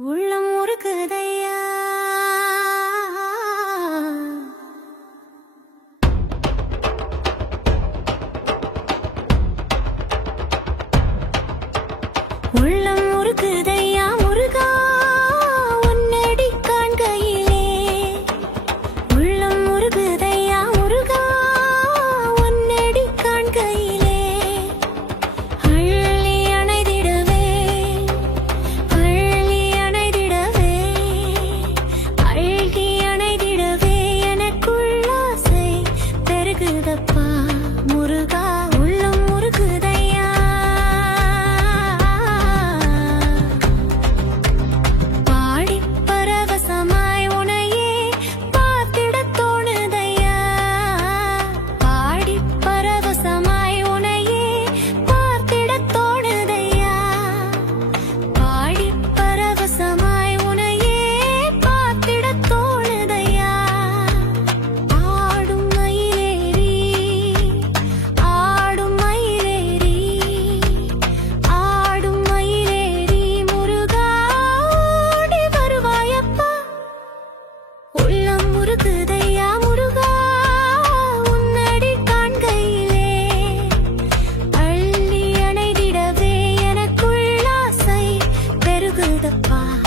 உள்ளம் உருக்குதையா உள்ளம் உருக்குதையா முருகா உன்னடி காண்கையிலே உள்ளம் உருக்குதையா முருகா உன்னடி காண்கையிலே அள்ளி அணைதிடவே அள்ளி அணைதிடவே அள்ளி அணைதிடவே எனக்குள்ள ஆசை பெருகுதப்பா முருகா உள்ளம் உருக்குதையா the